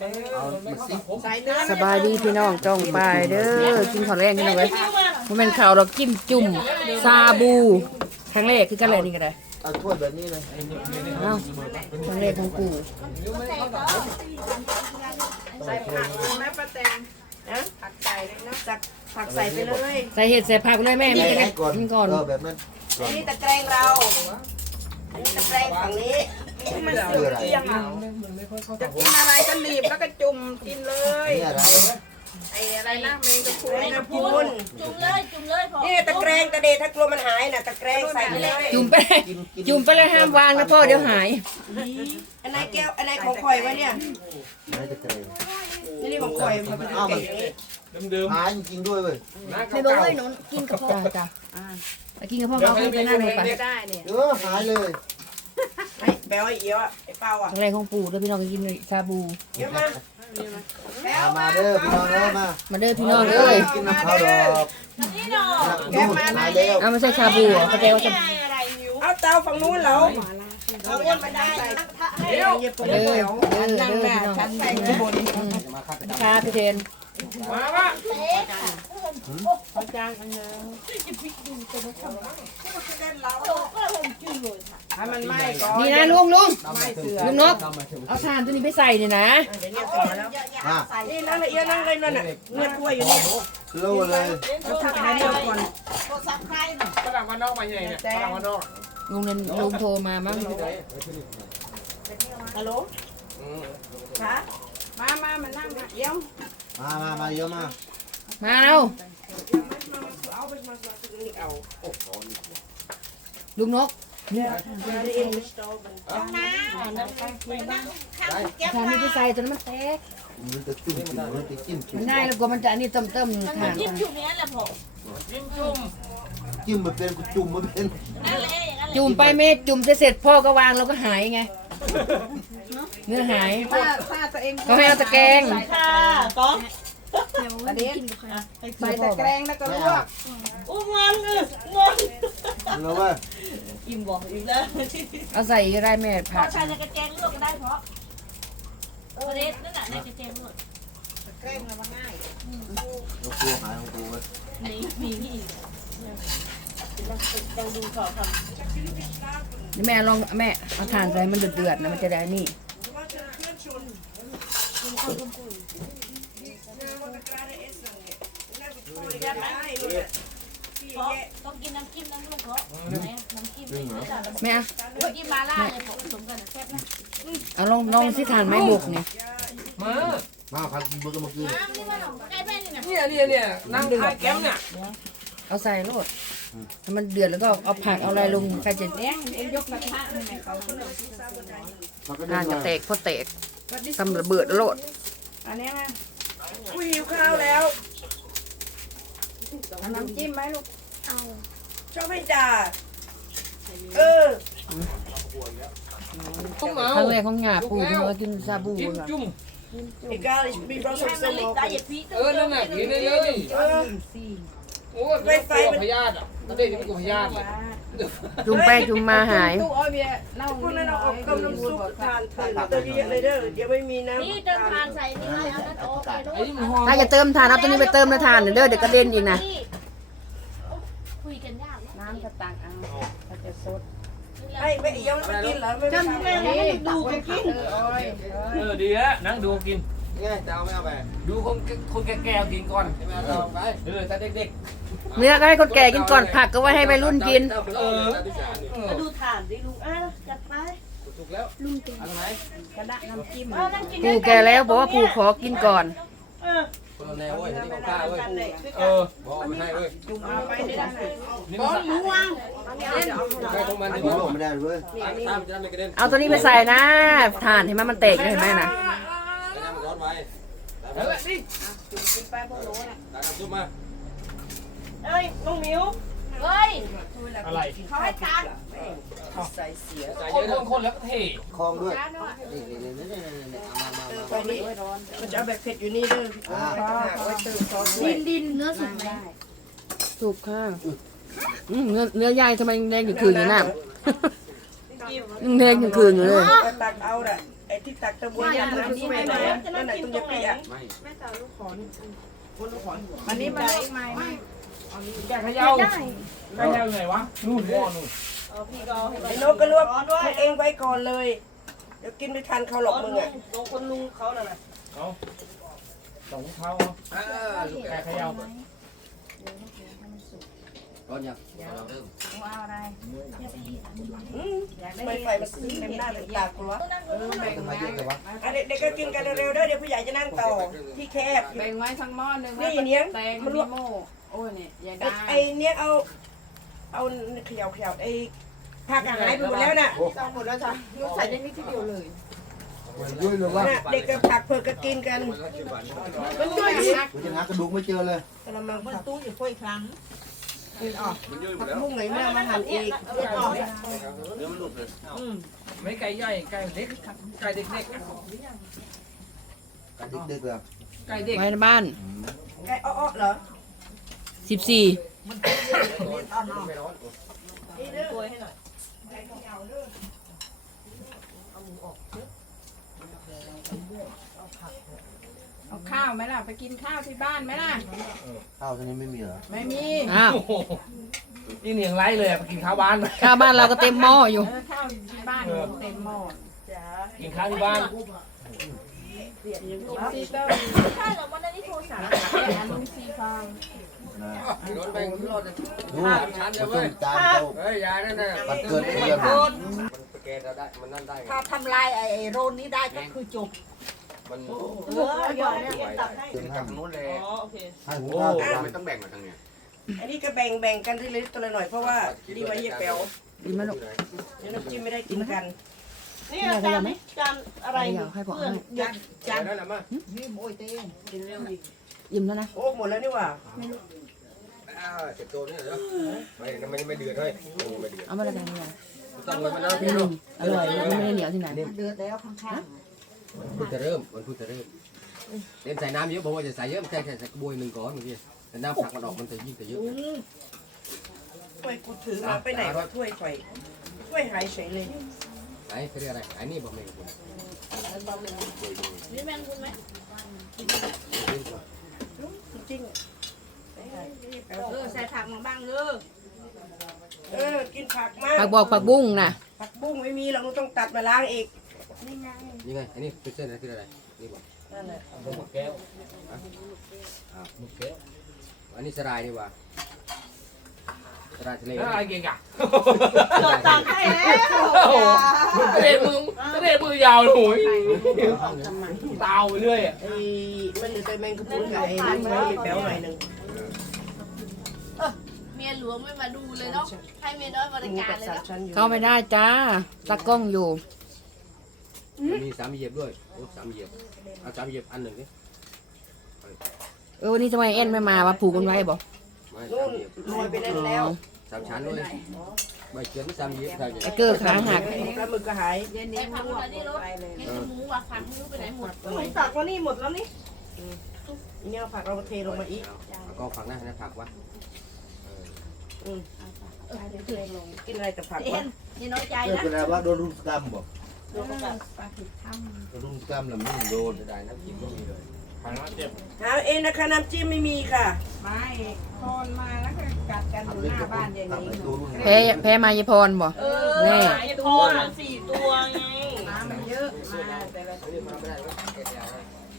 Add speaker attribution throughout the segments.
Speaker 1: สบายดีพี่น้องจ้องไปเด้อกินข้าวแรงกันหน่อยมันเป็นข้าวเราจิ้มจุ่มซาบูครั้งแรกคือกันแหละนี่ก็ได้
Speaker 2: เอาถ้วยแบบนี้เลย
Speaker 1: อ้าวครั้งแรกของกู
Speaker 3: ใส่ผักเลยนะป้าแตงนะผักใส่เลยนะจักผักใส่ไปเลย
Speaker 1: ใส่เห็ดใส่ผักเลยแม่ไม่ได้กินก่อน
Speaker 2: แบบนั้น
Speaker 3: นี่ตะแกรงเราตะแกรงฝั่งนี้มันเสียเอียงอ่ะจะกินอะไรก็หนีบแล้วก็จุ่มกินเลยไอ้อะไรนะเมงกะพรุน
Speaker 4: จุ่มเลยพอ
Speaker 3: นี่ตะแกรงตะเดถ้ากลัวมันหายน่ะตะแกรงใส่ไปเลย
Speaker 1: จุ่มไปเลยห้ามวางนะพ่อเดี๋ยวหาย
Speaker 3: อันไหนแก้วอันไหนของข่อยวะเนี่ยนี่ของข่อยมันเป็นเก่ง
Speaker 2: เดิมหายจริงด้วยเว้ย
Speaker 1: ไม่บอกว่าหนูกินกับพ่อจ้ะกินกับพ่อเขาไปนั่งลงไป
Speaker 3: ได้เนี่ย
Speaker 2: หายเลย
Speaker 3: ไอ้แบลไอ้เอี้ยวไอ้เป้าอ่ะ
Speaker 1: ครั้งแรกของปู่ด้วยพี่น้องกินซาบู
Speaker 3: เดี๋ยวมา
Speaker 2: มาเด้อพี่น้องเด้อ
Speaker 1: มาเด้อพี่น้องเอ้ย
Speaker 2: กินน้ำข้าวดอก
Speaker 3: แกมา
Speaker 2: หายแล้ว
Speaker 1: เอาไม่ใช่ชาบูเหรอเขาใจว่าจะ
Speaker 3: เอาเตาฝั่งนู้นเหรอเอาอ้วนมาได้เดี๋ยวนั่งแม่ชั้นใส่บน
Speaker 1: ชาพี่เทน
Speaker 3: มาว่าเขาจ้างอันนึงให้มันไหม้ก่อน
Speaker 1: นี่นะลุงนกเอาถ่านตัวนี้ไปใส่เนี่ยนะ
Speaker 3: นี่นั่งละเอียดนั่งเลยนั่นน่ะเงื่อนถ้วยอยู่เนี่ย
Speaker 2: โล่เลย
Speaker 3: เอาทักให้เดียวก่อน
Speaker 5: ฝรั่งมานอกมาใหญ่เนี่ยฝรั่งมานอก
Speaker 1: ลุงโทรมามั้ง
Speaker 3: ฮัลโหลค่ะมานั่งเอี้ยว
Speaker 2: มาเยอะมาก
Speaker 1: มาเอาลุงนกทานนี่ไปใส่จนมันแตก
Speaker 2: มันจะจุ่มมันจะจิ้ม
Speaker 1: มันได้แล้วก็มันจะอันนี้เติมทาน
Speaker 4: จิ้มจุ่มนี้แหละผม
Speaker 2: จิ้มมันเป็นจุ่มมันเป็น
Speaker 1: จุ่มไปเม็ดจุ่มเสร็จพ่อก็วางแล้วก็หายไงเนื้อหายเขาให้เอาตะแกรง
Speaker 4: ค่ะก๊อก
Speaker 3: เดี๋ยวใส่ตะแกรงแล้วก็ลวก
Speaker 4: อุ้งอน
Speaker 2: แล้วว่า
Speaker 4: อิ่มบอกอีกแล้ว
Speaker 1: เอาใส่ไรแม่ผัก
Speaker 4: ใส่ในกระเจงลวกก็ได้เพราะเด็ดนั่นแหละในกระเจงลวก
Speaker 3: ตะแกรงมันง่าย
Speaker 2: เรากลัวหายของกูเลย
Speaker 4: มีอีกเราดูก่อน
Speaker 1: แม่ลองแม่เอาถ่านใส่มันเดือดนะมันจะได้นี่
Speaker 4: ต้องกินน้ำจิ้มน้ำลูกเพราะน้ำจิ้ม
Speaker 1: แม่
Speaker 4: กินมาล่าเลยผสมกันแซ่บนะ
Speaker 1: เอาลองสิถ่านไม้บุกเนี่ย
Speaker 2: มาพักกินเบอร์กันเมื่อคืน
Speaker 5: เนี่ยนั่งท้ายแก้มเนี่ย
Speaker 1: เอาใส่โลดถ้ามันเดือดแล้วก็เอาผักเอาอะไรลงใครจะ
Speaker 3: ยกกระทะ
Speaker 1: ทานจะแตกพอแตกตำระเบิดโลด
Speaker 3: อันนี้มาหิวข้าวแล้วน้ำจิ้มไหมลูกเอาชอบให้จ่า
Speaker 1: ครั้งแรกของหยาปูที่มากินซาบูค่ะ
Speaker 3: อีกาลิมีผสมสมอง
Speaker 5: นั่นน่ะกินได้เลยโอ้ยไม่ไฟมันพยาธิอ่ะตอนเด็กมันก็พยาธิ
Speaker 1: จุ่มไปจุ่มมาหาย
Speaker 3: ตู้อ้อยเบียร์พวกนั้นเอาออกกำลังซุปทานตัวเยอะเลยเด้อเดี๋ยวไม่มีน้ำ
Speaker 4: นี่เติมทานใส่นี่ให้เอานั่นโอ้
Speaker 1: ถ้าจะเติมทานเอาตัวนี้ไปเติมนะทานเด้อเดี๋ยวกระเด็นอีกนะ
Speaker 4: คุยกันยาก
Speaker 3: น้ำกระตังเอาจะซดไอ้ไม่ยังไม่กินเหรอไม่กินดูก็กิน
Speaker 5: ดีแล้วนั่งดูกิน
Speaker 2: ไงจะเอาไม่เอาไป
Speaker 5: ดูคนแก่ๆกินก่อนไปแต่เด็ก
Speaker 1: เนื้อก็ให้คนแก่กินก่อนผักก็ไว้ให้วัยรุ่นกิน
Speaker 4: มาดูฐานดิลุงจัดไป
Speaker 5: ถูกแล้วลุงกินอะไร
Speaker 3: กระดาษน้ำจิ้ม
Speaker 1: ปู่แก่แล้วบอกว่าปู่ขอกินก่อน
Speaker 5: คนแนวเว้ยนี่ของข้าเว้ยบอกไม่ให้เว้ย
Speaker 3: จุ่มเอาไปได้ไหน
Speaker 4: ก้อนม่วง
Speaker 5: ไม่ต้องมัน
Speaker 2: ไม่ได้เว้ย
Speaker 1: เอาตัวนี้ไปใส่นะทานเห็นไหมมันแตกเห็นไหมนะ
Speaker 5: ร้อนไปแล้วนี่
Speaker 3: จุ่มกินไปพวกโลน่ะ
Speaker 5: ตักน้ำซุปมา
Speaker 3: เอ้ยน้องมิว
Speaker 4: เฮ้ย
Speaker 5: อะไร
Speaker 3: เขาให้ทานใส่เสีย
Speaker 5: ใส่เยอะคนแล้วก็เท
Speaker 2: คลองด้วย
Speaker 3: ตอนนี้มันจะเอาแบบเผ็ดอยู่นี่เด้อไว้เติมซอส
Speaker 4: ดินเนื้อสุกได้
Speaker 1: สุกค่ะเนื้อใหญ่ทำไมแดงอยู่คืนอยู่น้ำแดงอยู่คืนอยู่เลย
Speaker 3: ตักเอาแหละไอ้อ้ที่ตักตะบวยยันมันคือไม่ไหนนั่นไหนตรงยาปีอ่ะ
Speaker 5: ไม่
Speaker 3: อันนี้มันไม่
Speaker 5: แกเขย่าเขย่าไงวะนู่นหม้อนู่น
Speaker 3: ไอ้นกก็ลวกเองไว้ก่อนเลยเดี๋ยวกินไม่ทันเขาหรอกมึงอ่ะ
Speaker 5: เอาสองเท้าแกเขย่า
Speaker 2: ร้อนยังเราเริ่ม
Speaker 3: ไม่ไฟมันเต็มหน้าเต็มตากลัว
Speaker 2: ทำไมเยอะเลยวะ
Speaker 3: เด็กก็กินกันเร็วๆเด้อเดี๋ยวผู้ใหญ่จะนั่งต่อที่แคบ
Speaker 1: แบ่งไว้ทั้งหม้อนึง
Speaker 3: นี่เนี้ย
Speaker 1: แตง
Speaker 3: มันล
Speaker 1: มี
Speaker 3: วก
Speaker 1: โม่โอ้ยเนี่ยยายดา
Speaker 3: ไอ้เนี้ยเอาเขย่าไอ้ผักหายไปหมดแล้วน่ะ
Speaker 1: หมดแล้วจ้ะลูกใส่ได้นิดเดียวเลย
Speaker 2: เยอะเลยวะ
Speaker 3: น่ะเด็กกับผักเผือกก็กินกันมันด้วย
Speaker 2: กูจะหากระดูกไม่เจอเลย
Speaker 3: กระมังผักตู้อยู่ค่อยครั้ง
Speaker 5: มันยืดหมดแล้ว
Speaker 3: มุ้งไหนไม่เอามาหั่นเอง
Speaker 5: เนื้อมันหลุดเลยไม่ไก่ใหญ่ไก่เล็กไก่เด็ก
Speaker 2: กันดึกๆเลย
Speaker 5: ไก่เด็ก
Speaker 1: ไว้ในบ้าน
Speaker 3: ไก่อ้อเหรอ
Speaker 1: 14
Speaker 6: เอาข้าวไหมล่ะไปกินข้าวที่บ้านไหมล่ะ
Speaker 2: ข้าวท่านี้ไม่มีเหรอ
Speaker 6: ไม่มี
Speaker 1: อ้าว
Speaker 5: นี่เหนียงไรเลยไปกินข้าวบ้าน
Speaker 1: ข้าวบ้านเราก็เต็มหม้ออยู่
Speaker 6: ข้าวที่บ้านเต็มหม้อ
Speaker 5: กินข้าวที่บ้าน
Speaker 6: ซีเตอร์
Speaker 4: ใช่เหรอวันนั้นที่โทรสั่ง
Speaker 6: อันนี้ซีฟาง
Speaker 2: นะ
Speaker 5: รถแบ่งรถ
Speaker 2: ดูมาต้มจานเจ้า
Speaker 5: เฮ้ยยานั่นน่ะ
Speaker 2: ปัดเกิดเพื่อน
Speaker 5: มันสแกนเราได้มันนั่นได้
Speaker 3: ถ้าทำลายไอ้โรนนี้ได้ก็คือจบ
Speaker 5: มัน
Speaker 3: ยอมเนี่ยตักให้
Speaker 2: เป็น
Speaker 5: จั
Speaker 2: ห้า
Speaker 5: บนู้นเลย
Speaker 2: ให้หู
Speaker 5: โอ้
Speaker 2: ข้าว
Speaker 5: ไม่ต้องแบ่งมาทางเนี้ย
Speaker 3: อันนี้ก็แบ่งกันทีละนิดตัวละหน่อยเพราะว่าดีไว้เยี่ยแป๋ว
Speaker 1: ดีไหมลูก
Speaker 3: เดี๋ยวน้ำจิ้มไม่ได้กินกัน
Speaker 1: นี่จานนี้จานอะไรให้พ่อให้
Speaker 5: จานนั่นแหละมั้ง
Speaker 1: อิ่มแล้วนะ
Speaker 3: โอ้หมดแล้วนี่หว่า
Speaker 5: เจ็บตัวนี่เหรอไม่เดือดเลยไม่เดือด
Speaker 1: เอามาละกันนี่
Speaker 5: ต้องมันแล้ว
Speaker 1: อืมอร่อยมันไม่ได้เหนียวที่ไหน
Speaker 7: มันเพิ่งจะเริ่มเล่นใส่น้ำเยอะผมว่าจะใส่เยอะมันแค่ใส่กระบวยหนึ่งก่อนเมื่อกี้แต่น้ำผักมันออกมันจะยิ่งจะเยอะ
Speaker 3: ถ้วยกูถือมาไปไหนวะถ้วยไฟถ้วยหายเฉยเลย
Speaker 7: ไอ้เขาเรียกอะไรไอ้นี่บอกไม่ถูก
Speaker 4: นี่แม่นคุณไหม
Speaker 3: จริง
Speaker 6: ใส่ผักมาบ้างเลย
Speaker 3: กินผักมาก
Speaker 1: ผักบอกผักบุ้งนะ
Speaker 3: ผักบุ้งไม่มีเราต้องตัดมาล้างอีก
Speaker 7: ยังไงอันนี้เป็นเส้นอะไรคืออะไรนี่บอก
Speaker 3: นั่นแหละ
Speaker 5: หมดแก้ว
Speaker 7: หมกแก้วอันนี้สลายนี่ว่าสลายทะเล
Speaker 5: อะไรเก่งอ่ะ
Speaker 4: จดตังให้แล้ว
Speaker 5: กระเด็นมือยาวหนุ่ยตาวไปเรื่อยอ่ะ
Speaker 3: ไอ้มันเหลือแต่แมงกะพรุนกับไอ้นี่ไว้แป๋วหน่อยหนึ่ง
Speaker 4: เมียหลวงไม่มาดูเลยเนาะให้เมียน้อยบริ
Speaker 3: มี
Speaker 4: การ
Speaker 3: กับ
Speaker 4: เลย
Speaker 3: สัต
Speaker 4: เนาะ
Speaker 3: ว์ชั้นอยู่
Speaker 1: เข้าไม่ได้จ้าตะกล้องอยู่
Speaker 7: มีสามเหยียบด้วยโอ้สามเหยียบเอาสามเหยียบอันหนึ่งดิ
Speaker 1: วันนี้ทำไมเอ็นไม่มาว่าผูกกันไว้บอก
Speaker 7: ไม่
Speaker 3: นู่
Speaker 7: สาม
Speaker 3: น
Speaker 7: เหยียบ
Speaker 3: ลอยไปนั่นแล้ว
Speaker 7: สามชั้นด้วยใบเขียนไม่สามเหยียบใช่ไหม
Speaker 1: ไอ้เกอร์ขาหัก
Speaker 3: ปลาหมึกก็หาย
Speaker 6: เย็น
Speaker 4: ไอ้
Speaker 6: นี้
Speaker 4: ผักอะไรนี่รถเห็นหมูว่ะผักไม่รู้ไปไหนหมด
Speaker 3: ไม่ตักว่านี่หมดแล้วนี่เนี่ยผักเราเทลงมาอีก
Speaker 7: ก็ผักนะนะผักวะ
Speaker 3: กินอะไรแต่ผัก
Speaker 4: เอ็
Speaker 3: วะ
Speaker 4: นนี่น้อยใจ
Speaker 2: เกิด
Speaker 4: นะ
Speaker 2: เป็นอะไรวะโดนรุมกรรมบอก
Speaker 4: ดูเขาแบบ
Speaker 2: โดนรุมกรรมแล้วไม่โดน
Speaker 7: จะได้น้ำจิ้มก็มีเลย
Speaker 5: ผ่านแล้วเจ็บ
Speaker 3: หาเองนะคะน้ำจิ้มไม่มีค่ะ
Speaker 6: ไม่ทอนมาแล้วก็กัดกันอยู่หน้าบ้านอย่างนี้
Speaker 1: แพ้มายายพรบอก แม่
Speaker 4: หลายตัว4 ตัวไง
Speaker 6: น้ำมันเยอะมาแต่ละ
Speaker 7: มาไม่ได้แล้วแกะแล้ว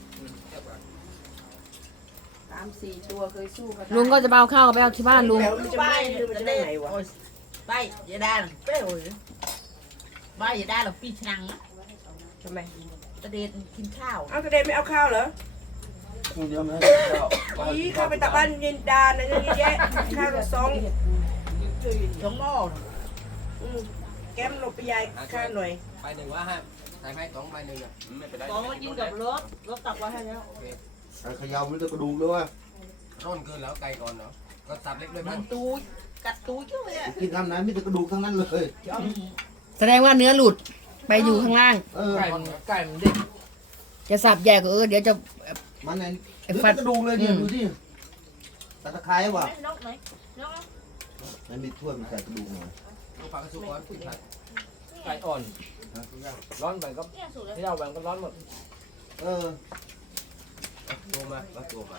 Speaker 6: 3-4 ตัวเคยสู้กัน
Speaker 1: ลุงก็จะไปเอาข้าวไปเอาที่บ้านลุง
Speaker 3: แป๋วมันจะไม่หรือมันจะได้ไหนวะ
Speaker 4: ไปอย่าได้เป้โอ้ยไปอย่าได้หรอกพี่ชัง
Speaker 3: ทำไม
Speaker 4: ประเด็นกินข้าว
Speaker 3: เอากระเด็นไม่เอาข้าวเหรอ
Speaker 2: เดี๋ยวนะข้าว
Speaker 3: อีเข้าไปตักบ้านเย็นดานนะเยอะแยะข้าวละ2
Speaker 4: 2 หม้อ
Speaker 3: แก้มหลบไปยายข้าวหน่อย
Speaker 7: ใบหนึ่งวะฮะใส่ไม้สองใบหนึ่งอ่ะ
Speaker 5: ไม่เป็นไร
Speaker 4: ของมากินกับรถตักไว้ให้แล้ว
Speaker 2: เขย่าไม่ต้องกระดูกเลยว่ะ
Speaker 7: ร่อนเกินแล้วไก่ก่อนเนาะก็ตัดเล็กด้วยมั้ง
Speaker 4: ตูกัดตูช่วยอ่ะ
Speaker 2: กินคำนั้นไม่ต้องกระดูกทั้งนั้นเลย
Speaker 1: แสดงว่าเนื้อหลุดไปอยู่ข้างล่าง
Speaker 5: ไก่มันเด็ก
Speaker 1: จะสับแยกก็เดี๋ยวจะ
Speaker 2: มันเนี่ยไม่ต้องกระดูกเลยเนี่ยดูสิตะไคร้ว่ะ
Speaker 4: นกไหนนก
Speaker 2: มันมีถ้วยมันใส่กระดูกหน่อย
Speaker 7: ลูกปลากระสุนก่อนปิดไฟ
Speaker 4: นี่ไง
Speaker 5: ไก่อ่อนร้อนไปก็
Speaker 4: เนี่ยสุดเลย
Speaker 5: ที่เราแบ่งก็ร้อนหมด
Speaker 2: เออ
Speaker 7: ตัวมาตัวมา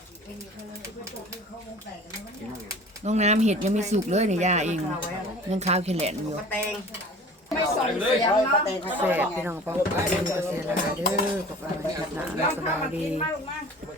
Speaker 1: น้องน้ำเห็ดยังไม่สุกเลยเนี่ยย่าเองยังข้าวแค่แหลนอยู่
Speaker 3: กระแตง
Speaker 6: ไม่ส่งเสียงเนาะ
Speaker 1: แซ่บพี่น้องป้องกันเกษตรลาเด้อตกลงไปกันหนาสบายดี
Speaker 6: มาลูกมา